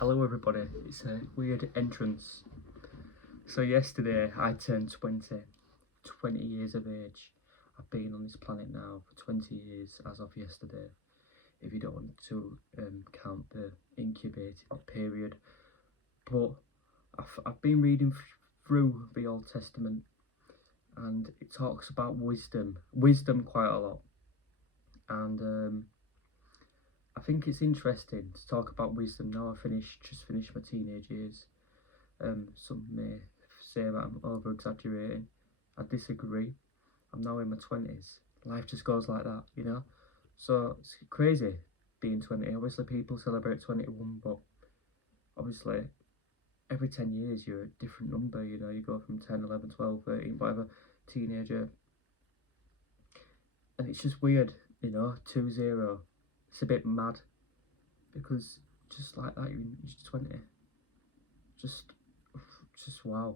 Hello everybody, it's a weird entrance. So yesterday I turned 20 years of age. I've been on this planet now for 20 years as of yesterday, if you don't want to count the incubated period. But I've been reading through the Old Testament, and it talks about wisdom quite a lot. And I think it's interesting to talk about wisdom now. Just finished my teenage years. Some may say that I'm over exaggerating. I disagree. I'm now in my 20s. Life just goes like that, you know? So it's crazy being 20. Obviously, people celebrate 21, but obviously, every 10 years you're a different number, you know? You go from 10, 11, 12, 13, whatever, teenager. And it's just weird, you know? 2-0. It's a bit mad because just like that, you're just 20. Just wow.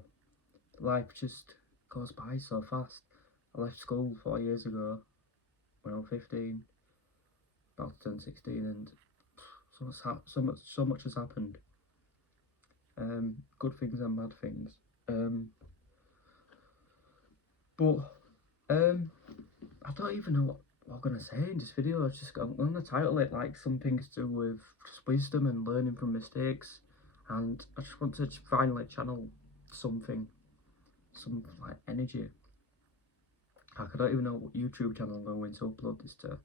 Life just goes by so fast. I left school 4 years ago when I was 15, about to turn 16, and so much has happened. Good things and bad things. But I don't even know what I'm gonna say in this video. I'm gonna title it like some things to do with just wisdom and learning from mistakes, and I just want to finally channel some like energy. Like, I don't even know what YouTube channel I'm going to upload this to,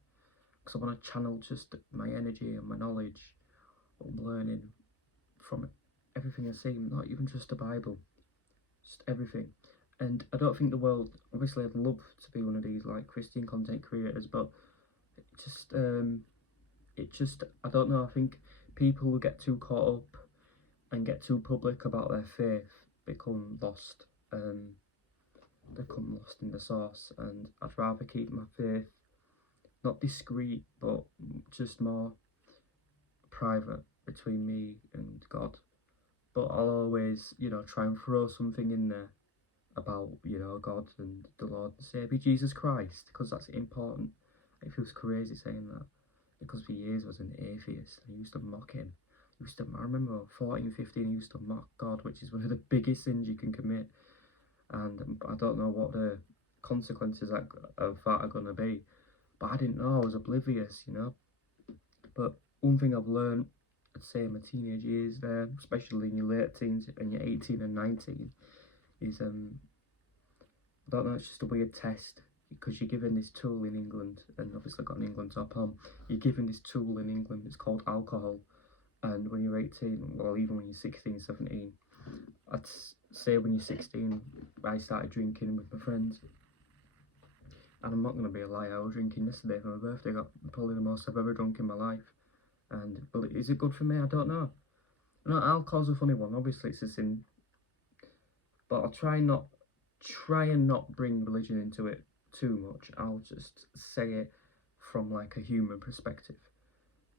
because I want to channel just my energy and my knowledge, what I'm learning from everything I see, not even just the Bible, just everything. And I don't think the world, obviously I'd love to be one of these like Christian content creators, but it just I don't know, I think people who get too caught up and get too public about their faith become lost. Become lost in the sauce, and I'd rather keep my faith not discreet, but just more private between me and God. But I'll always, try and throw something in there about, God and the Lord and Saviour Jesus Christ, because that's important. It feels crazy saying that, because for years I was an atheist. I used to mock him. I remember 14, 15, I used to mock God, which is one of the biggest sins you can commit. And I don't know what the consequences of that are going to be. But I didn't know, I was oblivious, But one thing I've learned, I'd say in my teenage years there, especially in your late teens and you're 18 and 19, is, I don't know, it's just a weird test, because you're given this tool in England, and obviously I've got an England top on, you're given this tool in England, it's called alcohol. And when you're 18, well, even when you're 16, 17, I'd say when you're 16, I started drinking with my friends. And I'm not going to be a liar, I was drinking yesterday for my birthday. I got probably the most I've ever drunk in my life. But is it good for me? I don't know. Alcohol's a funny one. Obviously it's a sin, but I'll try and not bring religion into it too much. I'll just say it from like a human perspective.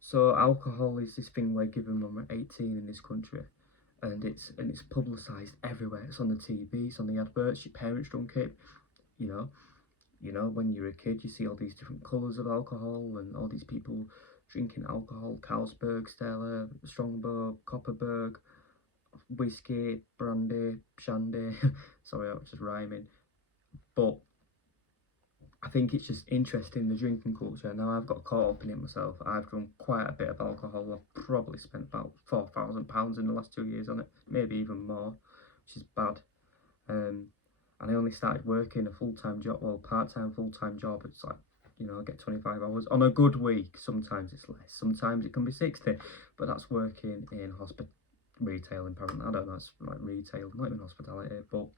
So alcohol is this thing we're given when we're 18 in this country, and it's publicised everywhere. It's on the TV, it's on the adverts. Your parents drunk it, you know. When you're a kid, you see all these different colours of alcohol and all these people drinking alcohol: Carlsberg, Stella, Strongbow, Copperberg, whiskey, brandy, shandy. Sorry, I was just rhyming. But I think it's just interesting, the drinking culture. Now, I've got caught up in it myself. I've drunk quite a bit of alcohol. I've probably spent about £4,000 in the last 2 years on it, maybe even more, which is bad. And I only started working a full-time job, well, part-time, full-time job. It's like, I get 25 hours on a good week. Sometimes it's less, sometimes it can be 60, but that's working in retail, apparently. I don't know, it's like retail, not even hospitality. But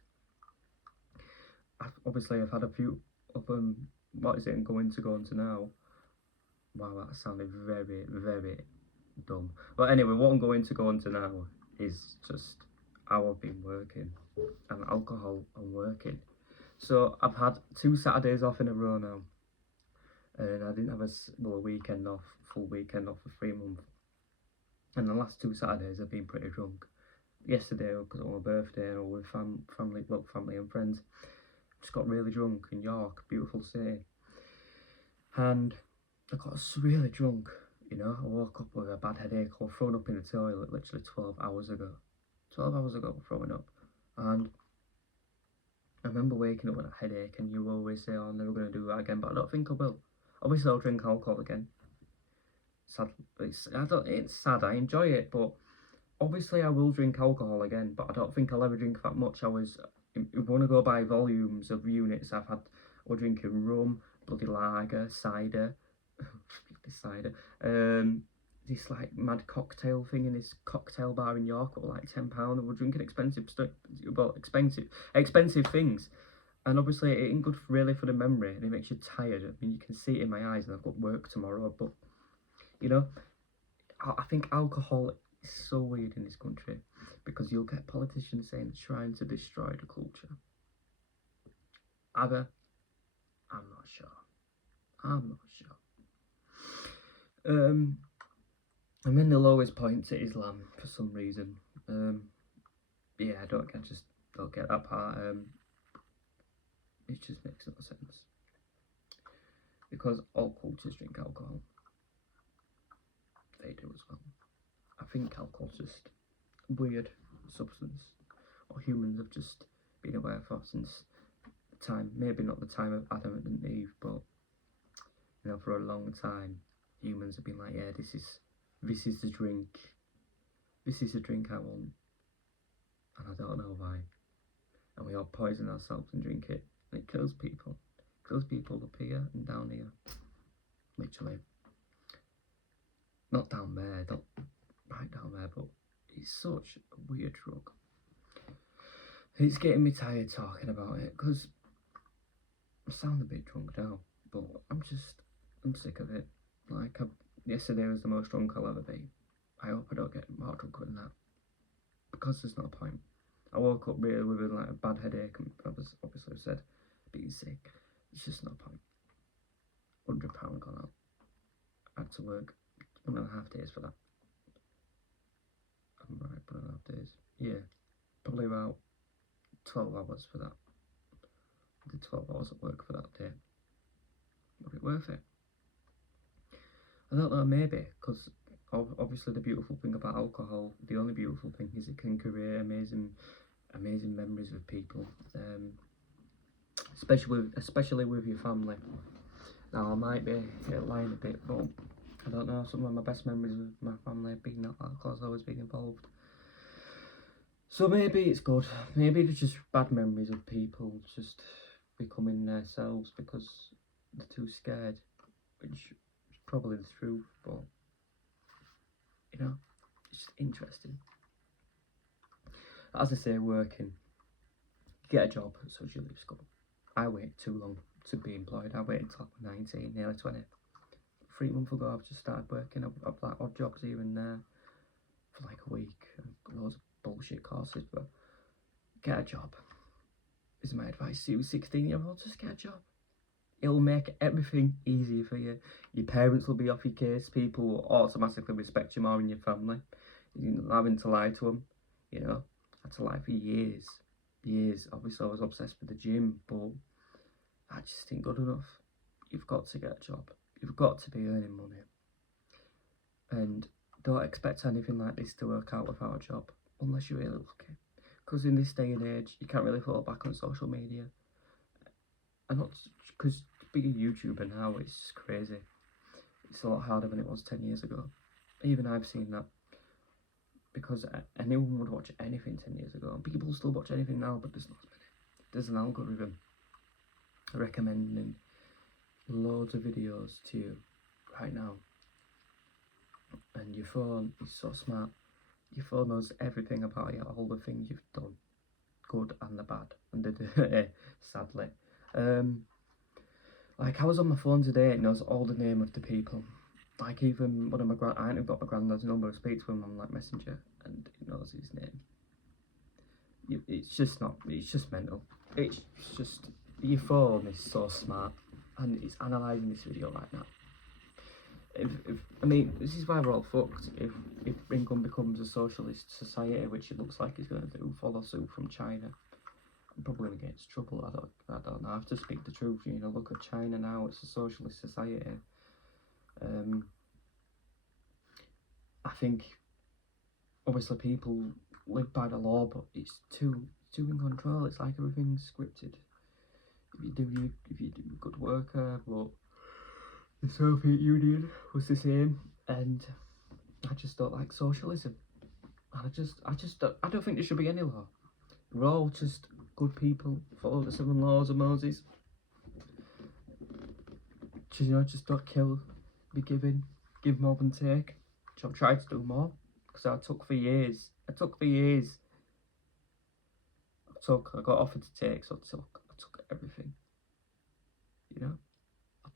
I've had a few of them. What is it I'm going to now? Wow, that sounded very, very dumb. But anyway, what I'm going to go on to now is just how I've been working, and alcohol and working. So I've had 2 Saturdays off in a row now, and I didn't have a weekend off, full weekend off for 3 months. And the last 2 Saturdays I've been pretty drunk. Yesterday, because it was my birthday, and with family and friends, just got really drunk in York, beautiful city. And I got really drunk, You know, I woke up with a bad headache. I was thrown up in the toilet literally 12 hours ago. 12 hours ago, throwing up. And I remember waking up with a headache, and you always say, oh, I'm never going to do that again, but I don't think I will. Obviously, I'll drink alcohol again. Sad. It's sad, I enjoy it, but obviously I will drink alcohol again, but I don't think I'll ever drink that much. If you want to go by volumes of units, we're drinking rum, bloody lager, cider, bloody cider, this like mad cocktail thing in this cocktail bar in York, or like £10, and we're drinking expensive stuff, well, expensive things. And obviously it ain't good really for the memory, and it makes you tired. I mean, you can see it in my eyes, and I've got work tomorrow, but, you know, I think alcohol is so weird in this country, because you'll get politicians saying trying to destroy the culture. Aga, I'm not sure. And then they'll always point to Islam for some reason. Yeah, I just don't get that part. It just makes no sense, because all cultures drink alcohol. They do as well. I think alcohol's just a weird substance, or humans have just been aware for since the time, maybe not the time of Adam and Eve, but, you know, for a long time, humans have been like, yeah, this is the drink. This is the drink I want, and I don't know why. And we all poison ourselves and drink it, and it kills people. It kills people up here and down here, literally. Not down there, not right down there, but it's such a weird drug. It's getting me tired talking about it, because I sound a bit drunk now, but I'm sick of it. Like, yesterday was the most drunk I'll ever be. I hope I don't get more drunk than that, because there's no point. I woke up really with like a bad headache, and I was obviously said being sick. It's just no point. £100 gone out. I had to work 1.5 days for that. I'm right, 1.5 days. Yeah, probably about 12 hours for that. I did 12 hours at work for that day. Was it worth it? I don't know, maybe, because obviously the beautiful thing about alcohol, the only beautiful thing, is it can create amazing memories with people, especially with your family. Now, I might be lying a bit, but I don't know, some of my best memories with my family have been that alcohol's always been involved. So maybe it's good. Maybe it's just bad memories of people just becoming themselves because they're too scared, which is probably the truth, but, you know, it's just interesting. As I say, working, get a job as soon as you leave school. I wait too long to be employed. I waited until I was 19, nearly 20. 3 months ago, I've just started working. I've like odd jobs here and there for like a week, and loads of bullshit courses, but get a job is my advice to you 16-year-olds. Just get a job. It'll make everything easier for you. Your parents will be off your case. People will automatically respect you more in your family. You're not having to lie to them, you know. I had to lie for years. Obviously I was obsessed with the gym, but I just ain't good enough. You've got to get a job. You've got to be earning money. And don't expect anything like this to work out without a job, unless you're really lucky. Because in this day and age, you can't really fall back on social media. And not because being a YouTuber now, it's just crazy. It's a lot harder than it was 10 years ago. Even I've seen that. Because anyone would watch anything 10 years ago. And people still watch anything now, but there's not as many. There's an algorithm recommending loads of videos to you right now. And your phone is so smart. Your phone knows everything about you, all the things you've done, good and the bad, and the dirty, sadly. Like, I was on my phone today, it knows all the name of the people. Like, even one of my I ain't got my granddad's number, I speak to him on like Messenger, and it knows his name. It's just mental. It's just, your phone is so smart, and it's analysing this video right now. I mean, this is why we're all fucked. If England becomes a socialist society, which it looks like it's going to do, follow suit from China, I'm probably going to get into trouble. I don't know. I have to speak the truth. You know, look at China now. It's a socialist society. think obviously people live by the law, but it's too in control. It's like everything's scripted. If you do good work, but the Soviet Union was the same, and I just don't like socialism. I don't think there should be any law. We're all just good people, follow the 7 laws of Moses. Just don't kill, be giving, give more than take. Which I've tried to do more, because I took for years. I got offered to take, so I took everything. I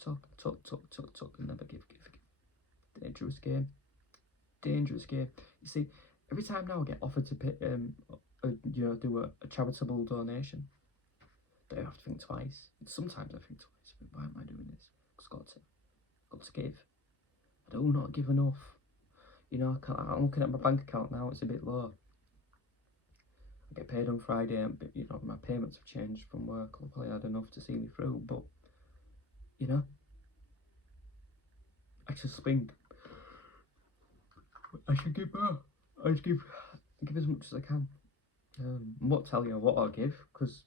took, and never give. Dangerous game. You see, every time now I get offered to pay, do a charitable donation, I have to think twice. Sometimes I think twice. Why am I doing this? Because got to give. I do not give enough. I'm looking at my bank account now. It's a bit low. I get paid on Friday, but my payments have changed from work. Luckily, I had enough to see me through. But I just think I should give more. I should give as much as I can. I won't tell you what I'll give, because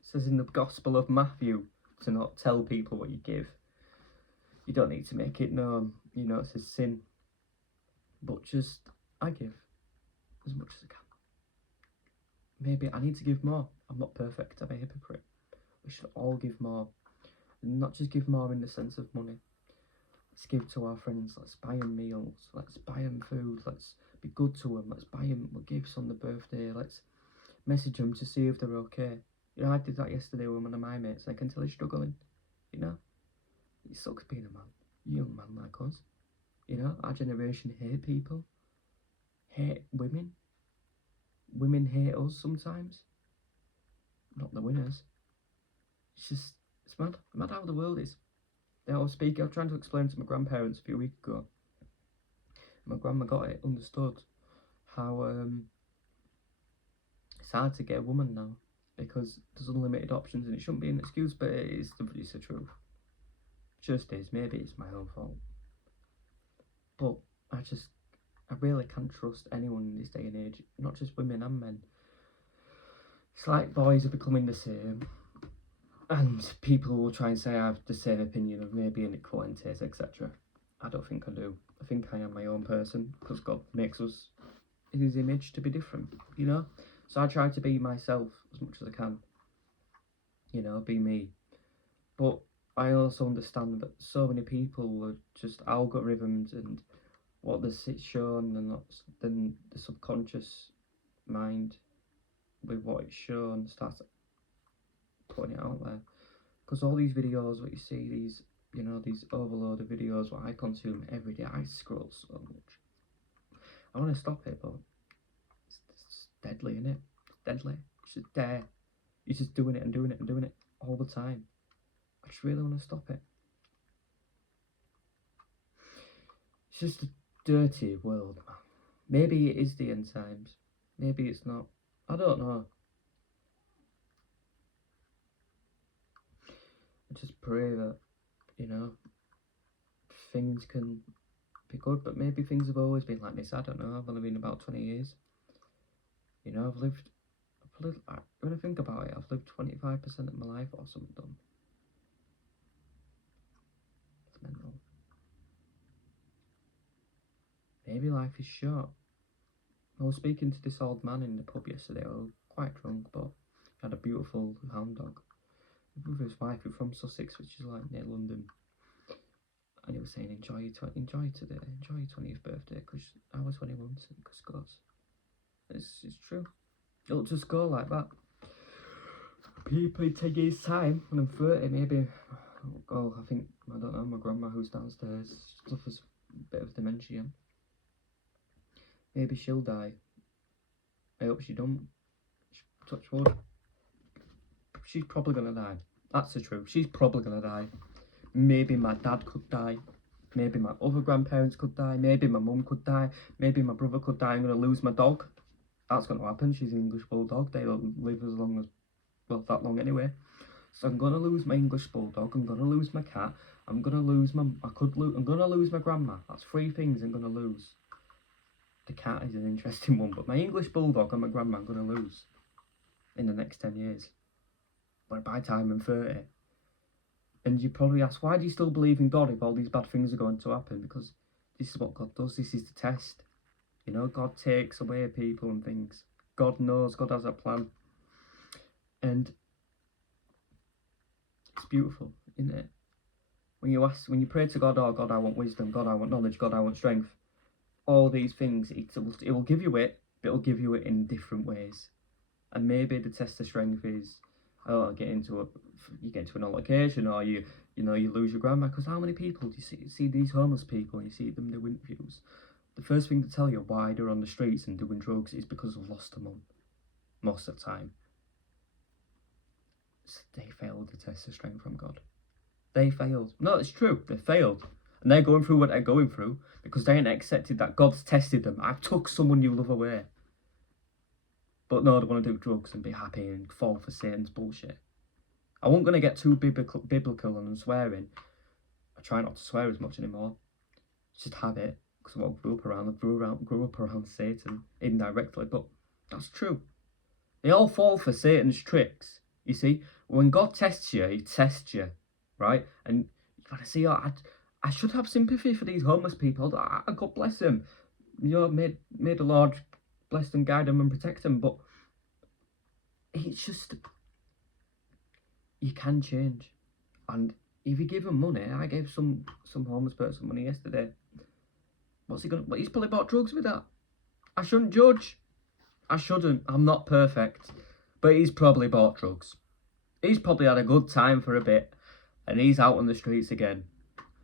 it says in the Gospel of Matthew to not tell people what you give. You don't need to make it known. It's a sin. But just, I give as much as I can. Maybe I need to give more. I'm not perfect. I'm a hypocrite. We should all give more. And not just give more in the sense of money. Let's give to our friends. Let's buy them meals. Let's buy them food. Let's be good to them. Let's buy them gifts on the birthday. Let's message them to see if they're okay. I did that yesterday with one of my mates. I can tell he's struggling. It sucks being a man. Young man like us. Our generation hate people. Hate women. Women hate us sometimes. Not the winners. It's mad. Mad how the world is. I was trying to explain to my grandparents a few weeks ago. My grandma got it, understood how it's hard to get a woman now, because there's unlimited options, and it shouldn't be an excuse, but it's the truth. Just is. Maybe it's my own fault. But I really can't trust anyone in this day and age, not just women and men. It's like boys are becoming the same, and people will try and say I have the same opinion of maybe an equal in taste, etc. I don't think I do. I think I am my own person, because God makes us in his image to be different, So I try to be myself as much as I can, be me. But I also understand that so many people are just algorithms, and what they're shown, and then the subconscious mind with what it's shown starts putting it out there. Because all these videos, what you see, these overload of videos, what I consume every day, I scroll so much. I want to stop it, but it's deadly, isn't it? It's deadly. It's just there. You're just doing it and doing it and doing it all the time. I just really want to stop it. It's just a dirty world, man. Maybe it is the end times. Maybe it's not. I don't know. I just pray that, things can be good, but maybe things have always been like this. I don't know. I've only been about 20 years. I've lived, when I think about it, I've lived 25% of my life or something done. It's mental. Maybe life is short. I was speaking to this old man in the pub yesterday. I was quite drunk, but he had a beautiful hound dog. With his wife, who's from Sussex, which is like near London. And he was saying, enjoy today, enjoy your 20th birthday, because I was 21, because goes. It's true. It'll just go like that. People in 10 years' time, when I'm 30, maybe, I don't know, my grandma who's downstairs suffers a bit of dementia. Maybe she'll die. I hope she don't. Touch wood. She's probably gonna die. That's the truth. She's probably gonna die. Maybe my dad could die. Maybe my other grandparents could die. Maybe my mum could die. Maybe my brother could die. I'm gonna lose my dog. That's gonna happen. She's an English bulldog. They don't live as long as, well, that long anyway. So I'm gonna lose my English bulldog. I'm gonna lose my cat. I'm gonna lose my. I'm gonna lose my grandma. That's 3 things I'm gonna lose. The cat is an interesting one, but my English bulldog and my grandma I'm going to lose in the next 10 years. But by the time I'm 30. And you probably ask, why do you still believe in God if all these bad things are going to happen? Because this is what God does. This is the test. You know, God takes away people and things. God knows. God has a plan. And it's beautiful, isn't it? When you pray to God, oh God, I want wisdom. God, I want knowledge. God, I want strength. All these things, it will give you it, but it will give you it in different ways. And maybe the test of strength is, you get into an altercation, or you lose your grandma. Because how many people do you see these homeless people, and you see them doing interviews? The first thing to tell you why they're on the streets and doing drugs is because they've lost a mum, most of the time. So they failed the test of strength from God. They failed. No, it's true. They failed. And they're going through what they're going through because they ain't accepted that God's tested them. I took someone you love away. But no, they want to do drugs and be happy and fall for Satan's bullshit. I wasn't going to get too biblical and swearing. I try not to swear as much anymore. It's just habit. Because I grew up around Satan indirectly. But that's true. They all fall for Satan's tricks. You see, when God tests you, he tests you. Right? And you gotta see, I should have sympathy for these homeless people. God bless them. May the Lord bless them, guide them and protect them. But it's just, you can change. And if you give them money, I gave some homeless person money yesterday. What's he gonna? He's probably bought drugs with that. I shouldn't judge. I shouldn't. I'm not perfect. But he's probably bought drugs. He's probably had a good time for a bit. And he's out on the streets again.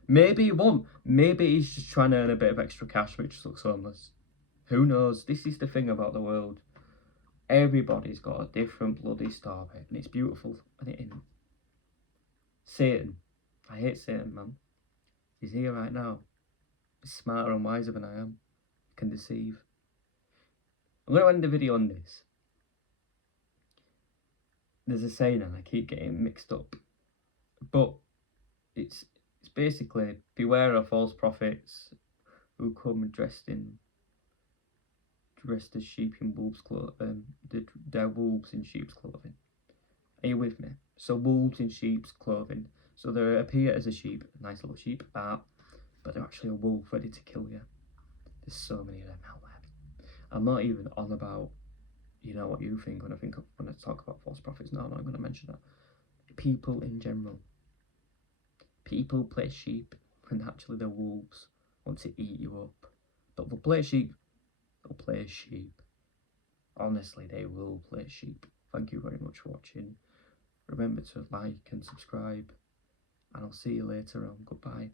Maybe he won't. Maybe he's just trying to earn a bit of extra cash, which looks homeless. Who knows? This is the thing about the world. Everybody's got a different bloody story, and it's beautiful, and it isn't. Satan. I hate Satan, man. He's here right now. He's smarter and wiser than I am. He can deceive. I'm going to end the video on this. There's a saying, and I keep getting mixed up. But it's basically, beware of false prophets who come dressed as sheep in wolves' clothing. They're wolves in sheep's clothing. Are you with me? So wolves in sheep's clothing. So they appear as a sheep, a nice little sheep, but they're actually a wolf ready to kill you. There's so many of them out there. I'm not even on about, what you think when I talk about false prophets. No, I'm not going to mention that. People in general. People play sheep when actually they're wolves, want to eat you up. But they'll play sheep. They'll play sheep. Honestly, they will play sheep. Thank you very much for watching. Remember to like and subscribe. And I'll see you later on. Goodbye.